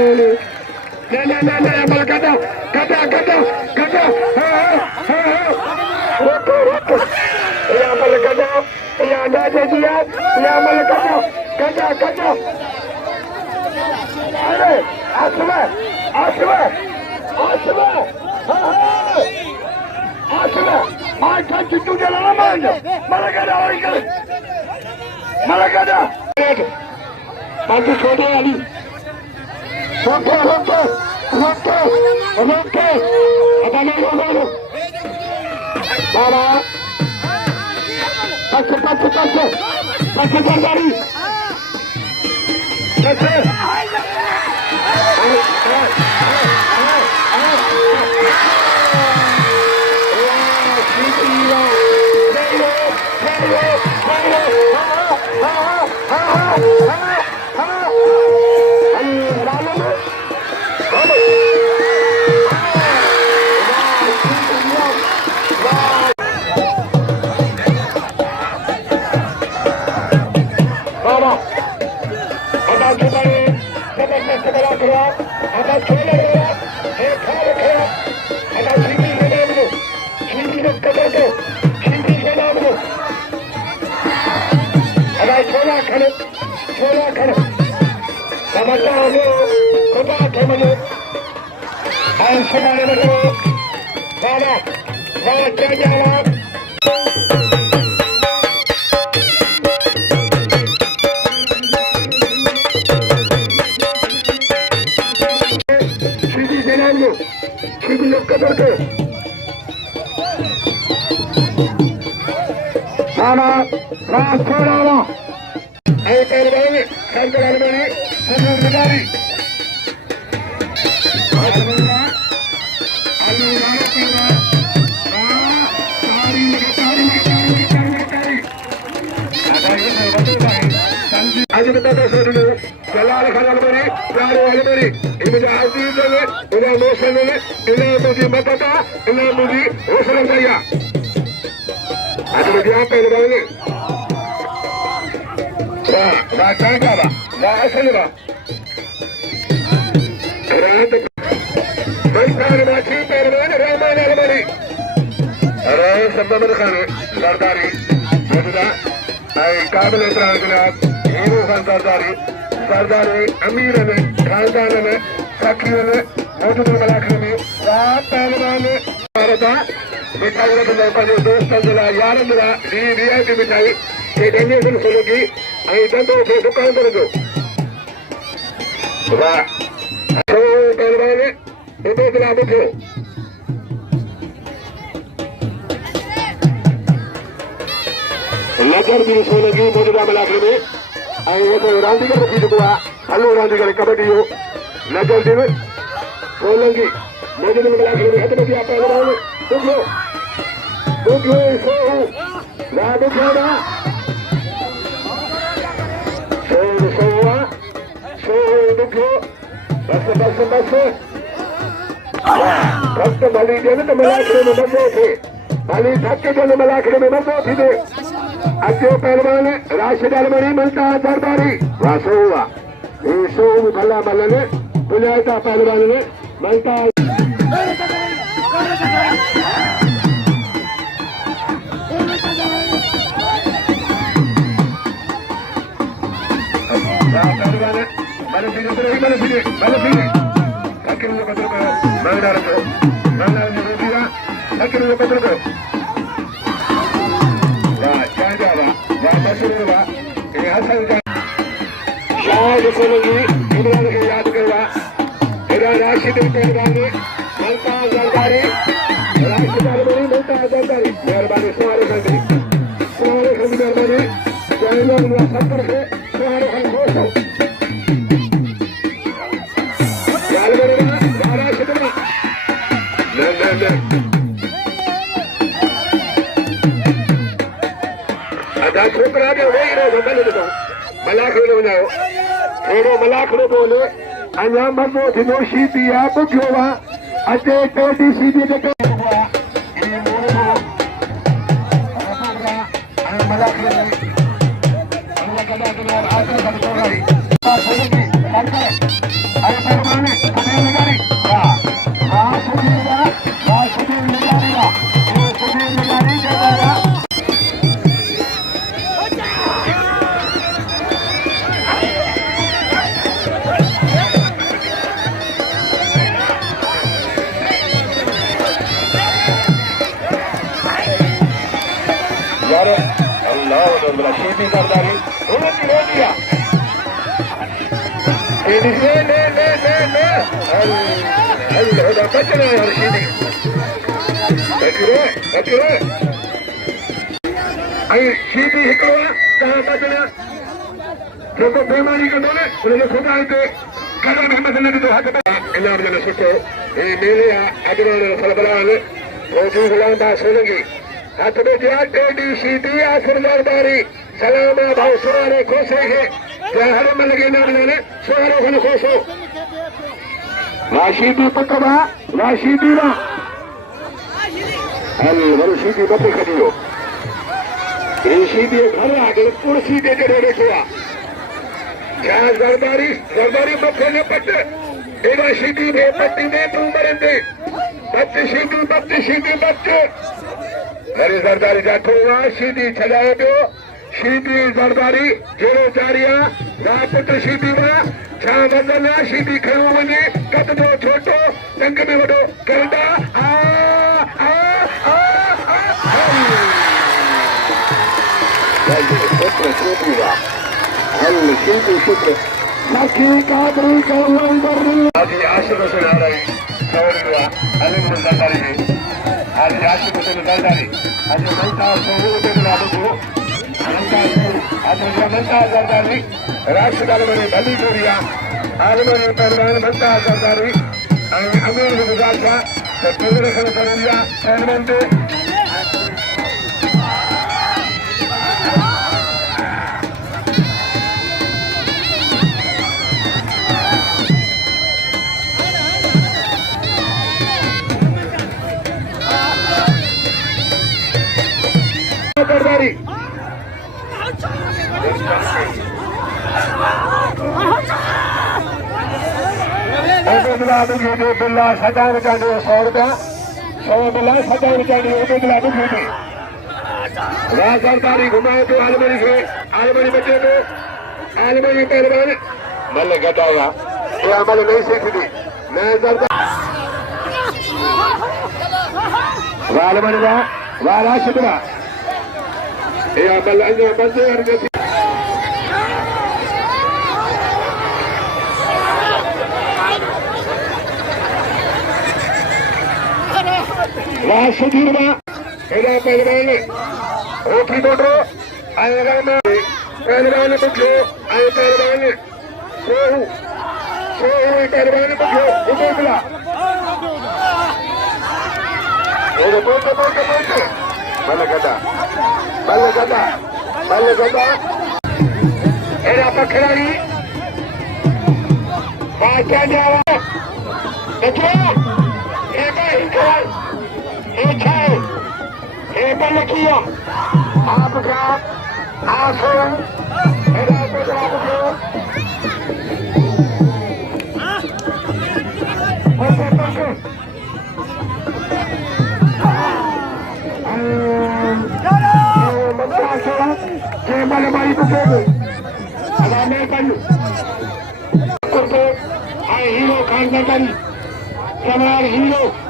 Malakhra, kata. Roko. Ya Malakhra, ya anda dia, ya Malakhra, kata. Are, asma. I can't do the land. Malakhra. Pantu छोटे वाली रोको आता नहीं हो बाबा पक्ष सरदारी सरदारी अमीर ने खानदान ने सखियों ने मौजूद मलाखरे में पहलवान मिठाई रखने पंहिंजे दोस्तनि जे लाइ यारनि जे लाइ रियायती मिठाई के ॾेंगे गुल खोलोगी ऐं धंधो खे दुकान करजो वाह छो पहलवान एॾो जला ॿुधो नज़र बि सोलगी मौजूदा मलाखरे में रांदीगर रखी चुको आहे हलो रांदीगर कबड्डी जो नज़र दिव सोलंगी मौजूद मलाखरे में हथ बची पहलवान दुखो ना दुखो ना सो दुखो बस भक्त भली ॾियनि त मलाखरे में मज़ो थिए भली थके ॾियनि मलाखरे में मज़ो थी थिए अचो पहलवान राशिद अलमणी मलता दरबारी वासोवा ये सो भला भले बुलाता पहलवान ने मलता शायद इमरान के याद करवा राशिद पहलवानी मलता जरदारी राशिद अलमणी मलता जरदारी मेहरबानी सुहारे खंडी मेहरबानी पहलवान सत्तर से सुहारे खंड खुश हो छोकरा के वही रहो मलाखरो वञायो अहिड़ो मलाखरो बोले अञा मज़ो थींदो शीती आहे ॿुधियो आहे अचे टेडी सीधी जेके मलाखरो बोला शीती सरदारी रोज दिया ले ले ले ले ले बचना यार शीती बचो आई शीती हिकिड़ो आहे तव्हां बचना जेको बेईमानी कंदो न हुनखे खुदा हिते कॾहिं बि हिमत न ॾींदो हथ इनाम ॾिनो सुठो ही मेले आहे अॻिवान सरबराह फौजी गुलाम सोलंगी हथ में दिया टेडी शीती आखिर बारी सलाम भाऊ सुवारो खोसे खे हर मल के इनाम ॾिनो सुवारो खन खोसो वाह शीती पुट वाह वाह शीती वाह हल वरी शीती मथे खणी वियो ही शीती घर आहे कुर्सी ते जॾहिं वेठो आहे छा ज़रदारी मथे न पट एॾा शीती में पटी में तूं मरंदे बच शीती बच अरे ज़रदारी जाठो आहे शीती छॾाए पियो शीती ज़रदारी जहिड़ो चारी आहे ना पुट शीती वाह छा वज़न आहे शीती खयो वञे कदमो छोटो टंग में वॾो करंदा शुक्र साखी कादरी आज आशिक हुसैन आ रही खबर हुआ अलीपुर सरदारी में आज आशिक हुसैन सरदारी आज मनता सोहूते नालो को मनता आज मनता सरदारी राष्ट्रदाल में भली जोड़िया आलमनी पहलवान मनता सरदारी अमीर गुजार था तो पूरे खन करिया पहलवान ते सरदारी बिल्ला सजा विचांडे 100 रुपया 100 बिल्ला सजा विचांडे बिल्ला बुझे वाह सरदारी घुमाए तो आलमनी बचे तो आलमनी पहलवान मल घटाया ये अमल नहीं सीखती मैं सरदार वाह आलमनी वाह राशिदरा ये अमल अन्य बंदे अर्गती वाह सुधीरमा एडा पहलवान ओठी बोटो आएगा में पहलवान बुझो आए पहलवान सोहू पहलवान बुझो उबेदला ओरे बोटे बल गदा एडा पखरानी वाह क्या जावा देखो ए भाई लखिया आपका आंसू हीरो खान हीरो